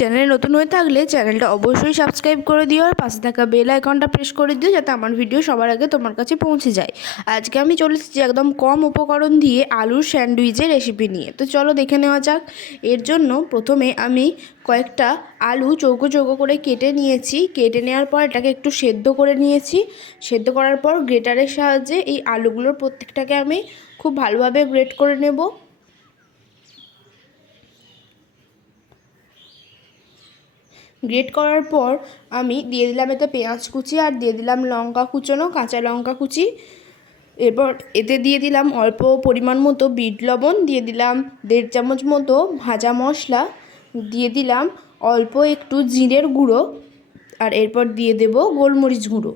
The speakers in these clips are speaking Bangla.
চ্যানেলে নতুন হয়ে থাকলে চ্যানেলটা অবশ্যই সাবস্ক্রাইব করে দিও আর পাশে থাকা বেল আইকনটা প্রেস করে দিও যাতে আমার ভিডিও সবার আগে তোমার কাছে পৌঁছে যায়। আজকে আমি চলে এসেছি একদম কম উপকরণ দিয়ে আলুর স্যান্ডউইচের রেসিপি নিয়ে। তো চলো দেখে নেওয়া যাক। এর জন্য প্রথমে আমি কয়েকটা আলু চৌকো চৌকো করে কেটে নিয়েছি। কেটে নেওয়ার পর এটাকে একটু সেদ্ধ করে নিয়েছি। সেদ্ধ করার পর গ্রেটারের সাহায্যে এই আলুগুলোর প্রত্যেকটাকে আমি খুব ভালোভাবে গ্রেট করে নেব। গ্রেট করার পর আমি দিয়ে দিলাম এতে পেঁয়াজ কুচি আর দিয়ে দিলাম লঙ্কা কুচোনো, কাঁচা লঙ্কা কুচি। এরপর এতে দিয়ে দিলাম অল্প পরিমাণ মতো বিট লবণ, দিয়ে দিলাম 1.5 চামচ মতো ভাজা মশলা, দিয়ে দিলাম অল্প একটু জিরের গুঁড়ো, আর এরপর দিয়ে দেব গোলমরিচ গুঁড়ো,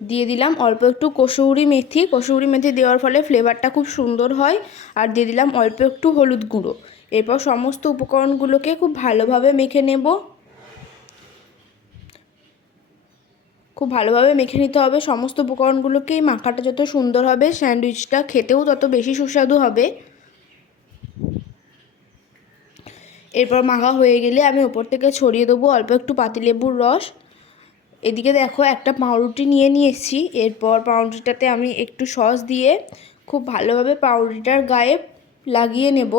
দিয়ে দিলাম অল্প একটু কসুরি মেথি। কসুরি মেথি দেওয়ার ফলে ফ্লেভারটা খুব সুন্দর হয়। আর দিয়ে দিলাম অল্প একটু হলুদ গুঁড়ো। এরপর সমস্ত উপকরণগুলোকে খুব ভালোভাবে মেখে নেব। খুব ভালোভাবে মেখে নিতে হবে সমস্ত উপকরণগুলোকে। এই মাখাটা যত সুন্দর হবে স্যান্ডউইচটা খেতেও তত বেশি সুস্বাদু হবে। এরপর মাখা হয়ে গেলে আমি ওপর থেকে ছড়িয়ে দেবো অল্প একটু পাতিলেবুর রস। এদিকে দেখো একটা পাউরুটি নিয়ে নিয়েছি। এরপর পাউরুটিটাতে আমি একটু সস দিয়ে খুব ভালোভাবে পাউরুটিটার গায়ে লাগিয়ে নেব।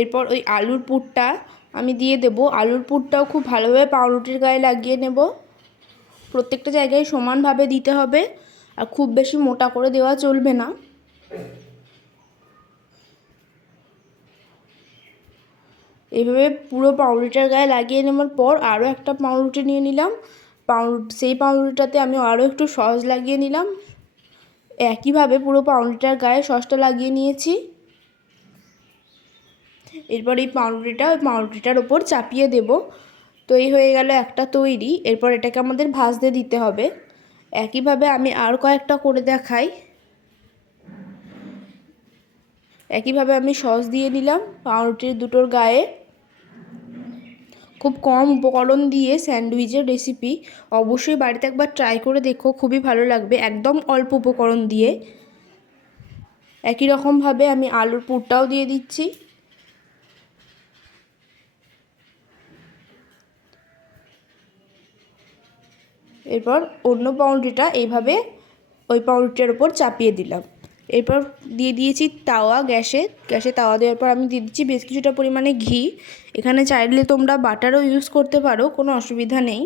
এরপর ওই আলুর পুরটা আমি দিয়ে দেব। আলুর পুরটাও খুব ভালোভাবে পাউরুটির গায়ে লাগিয়ে নেব। প্রত্যেকটা জায়গায় সমানভাবে দিতে হবে আর খুব বেশি মোটা করে দেওয়া চলবে না। এইভাবে পুরো পাউরুটিটার গায়ে লাগিয়ে নেওয়ার পর আরও একটা পাউরুটি নিয়ে নিলাম। সেই পাউরুটিটাতে আমি আরও একটু সস লাগিয়ে নিলাম। একইভাবে পুরো পাউরুটিটার গায়ে সসটা লাগিয়ে নিয়েছি। এরপর এই পাউরুটিটার ওপর চাপিয়ে দেব। তো এই হয়ে গেল একটা তৈরি। এরপর এটাকে আমাদের ভাজতে দিতে হবে। একইভাবে আমি আর কয়েকটা করে দেখাই। একইভাবে আমি সস দিয়ে নিলাম পাউরুটির দুটোর গায়ে। খুব কম উপকরণ দিয়ে স্যান্ডউইচের রেসিপি অবশ্যই বাড়িতে একবার ট্রাই করে দেখো, খুবই ভালো লাগবে একদম অল্প উপকরণ দিয়ে। একই রকমভাবে আমি আলুর পুরটাও দিয়ে দিচ্ছি। এরপর অন্য পাউরুটিটা এইভাবে ওই পাউরুটিটার উপর চাপিয়ে দিলাম। এরপর দিয়ে দিয়েছি তাওয়া গ্যাসে তাওয়া দেওয়ার পর আমি দিয়ে দিচ্ছি বেশ কিছুটা পরিমাণে ঘি। এখানে চাইলে তোমরা বাটারও ইউজ করতে পারো, কোনো অসুবিধা নেই।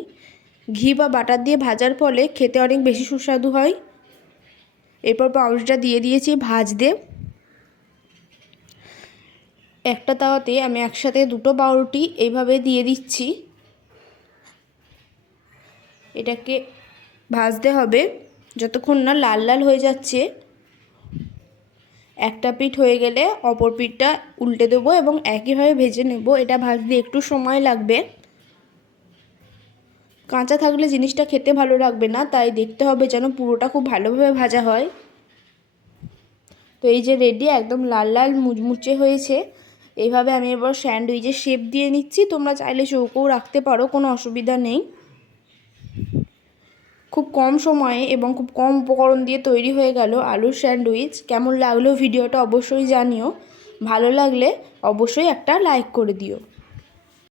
ঘি বা বাটার দিয়ে ভাজার ফলে খেতে অনেক বেশি সুস্বাদু হয়। এরপর পাউরুটিটা দিয়ে দিয়েছি ভাজতে। একটা তাওয়াতে আমি একসাথে দুটো পাউরুটি এইভাবে দিয়ে দিচ্ছি। এটাকে ভাজতে হবে যতক্ষণ না লাল লাল হয়ে যাচ্ছে। একটা পিঠ হয়ে গেলে অপর পিঠটা উল্টে দেবো এবং একইভাবে ভেজে নেব। এটা ভাজতে একটু সময় লাগবে। কাঁচা থাকলে জিনিসটা খেতে ভালো লাগবে না, তাই দেখতে হবে যেন পুরোটা খুব ভালোভাবে ভাজা হয়। তো এই যে রেডি, একদম লাল লাল মুচমুচে হয়েছে। এইভাবে আমি এবার স্যান্ডউইচের শেপ দিয়ে নিচ্ছি। তোমরা চাইলে চৌকোও রাখতে পারো, কোনো অসুবিধা নেই। খুব কম সময়ে এবং খুব কম উপকরণ দিয়ে তৈরি হয়ে গেল আলুর স্যান্ডউইচ। কেমন লাগলো ভিডিওটা অবশ্যই জানিও। ভালো লাগলে অবশ্যই একটা লাইক করে দিও।